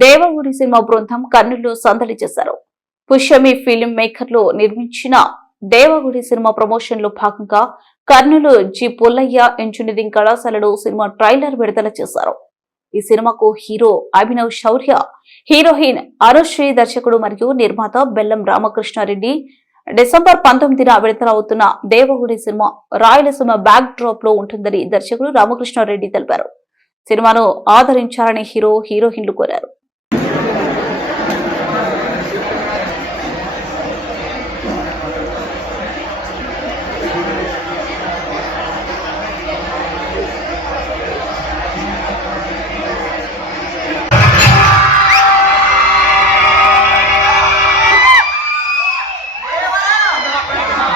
Devagudi cinema బృందం కర్నూలులో సందడి చేశారు. పుష్యమి ఫిలిం మేకర్లు నిర్మించిన దేవగుడి సినిమా ప్రమోషన్లో భాగంగా కర్నూలు జి పుల్లయ్య ఇంజనీరింగ్ కళాశాలలో సినిమా ట్రైలర్ విడుదల చేశారు. ఈ సినిమాకు హీరో అభినవ్ శౌర్య హీరోయిన్ అనుశ్రీ దర్శకుడు మరియు నిర్మాత బెల్లం రామకృష్ణారెడ్డి డిసెంబర్ పంతొమ్మిదిన విడుదల అవుతున్న దేవగుడి సినిమా రాయలసీమ బ్యాక్ డ్రాప్లో ఉంటుందని దర్శకుడు రామకృష్ణారెడ్డి తెలిపారు. సినిమాను ఆదరించాలని హీరో హీరోయిన్లు కోరారు.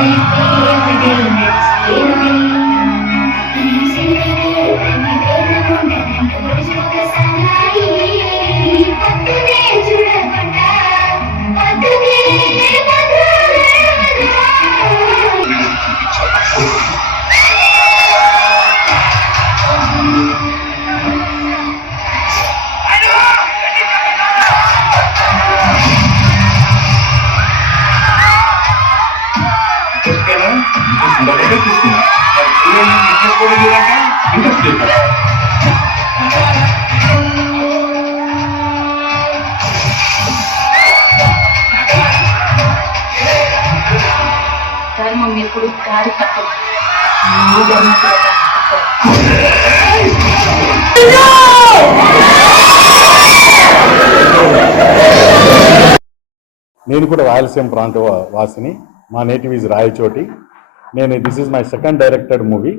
Bye. ఇంట్రెస్ట్ కూడా లేదంట ఇంట్రెస్ట్ లేదు ధర్మం ఎప్పుడు దారి తప్పదు. నేను కూడా రాయలసీమ ప్రాంత వాసిని. మా నేటివ్ ఈజ్ రాయచోటి. నేను this is my second directed movie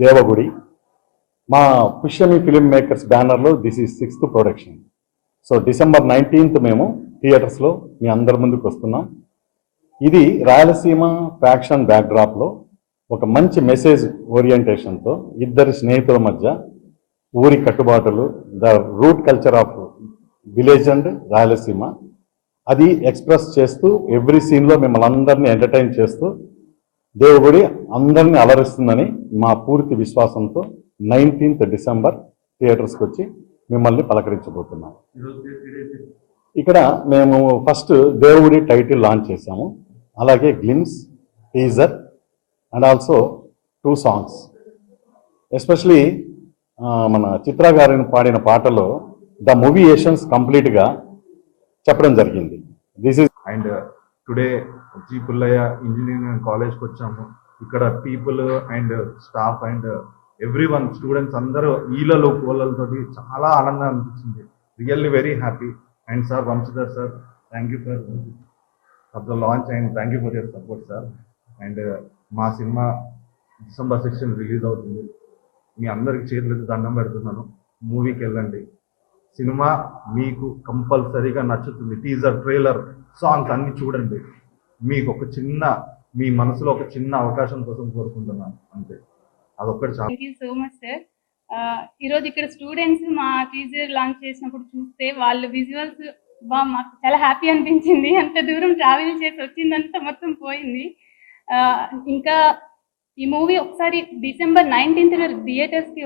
Devagudi మా పుష్యమి ఫిలిం మేకర్స్ బ్యానర్లో this is sixth production so December nineteenth మేము థియేటర్స్లో మీ అందరి ముందుకు వస్తున్నాం. ఇది రాయలసీమ ఫ్యాక్షన్ బ్యాక్డ్రాప్లో ఒక మంచి మెసేజ్ ఓరియంటేషన్తో ఇద్దరి స్నేహితుల మధ్య ఊరి కట్టుబాటులు the root culture of village and Rayalaseema. అది ఎక్స్ప్రెస్ చేస్తూ ఎవ్రీ సీన్లో మిమ్మల్ని అందరినీ ఎంటర్టైన్ చేస్తూ దేవుడి అందరిని అలరిస్తుందని మా పూర్తి విశ్వాసంతో నైన్టీన్త్ డిసెంబర్ థియేటర్స్కి వచ్చి మిమ్మల్ని పలకరించబోతున్నాం. ఇక్కడ మేము ఫస్ట్ దేవుడి టైటిల్ లాంచ్ చేశాము. అలాగే glimpse teaser and also two songs. Especially మన చిత్ర గారిని పాడిన పాటలో ద మూవీ ఏషన్స్ కంప్లీట్గా చెప్పడం జరిగింది. This is and today G Pullaiah engineering కాలేజ్కి వచ్చాము. ఇక్కడ people and staff and every one students అందరూ ఈలలో కోళ్ళతోటి చాలా ఆనందం అనిపించింది. Really very happy and sir Vamshadhar sir thank you for for the launch and thank you for your support sir and మా సినిమా డిసెంబర్ సెక్షన్ రిలీజ్ అవుతుంది. మీ అందరికి చేతులెత్తి దండం పెడుతున్నాను. మూవీకి వెళ్ళండి. సినిమా మీకు కంపల్సరీగా నచ్చుతుంది. టీజర్ ట్రైలర్ సాంగ్స్ అన్ని చూడండి. మీకు ఒక చిన్న మీ మనసులో ఒక చిన్న అవకాశం కోసం కోరుకుంటున్నాను. అంతే. అదొక్కటి చాలా. థ్యాంక్ సో మచ్ సార్ ఈరోజు ఇక్కడ స్టూడెంట్స్ మా టీచర్ లాంచ్ చేసినప్పుడు చూస్తే వాళ్ళ విజువల్స్ బా మాకు చాలా హ్యాపీ అనిపించింది. అంత దూరం ట్రావెల్ చేసి వచ్చిందంతా మొత్తం పోయింది. ఇంకా ఈ మూవీ ఒకసారి డిసెంబర్ నైన్టీన్త్ థియేటర్స్కి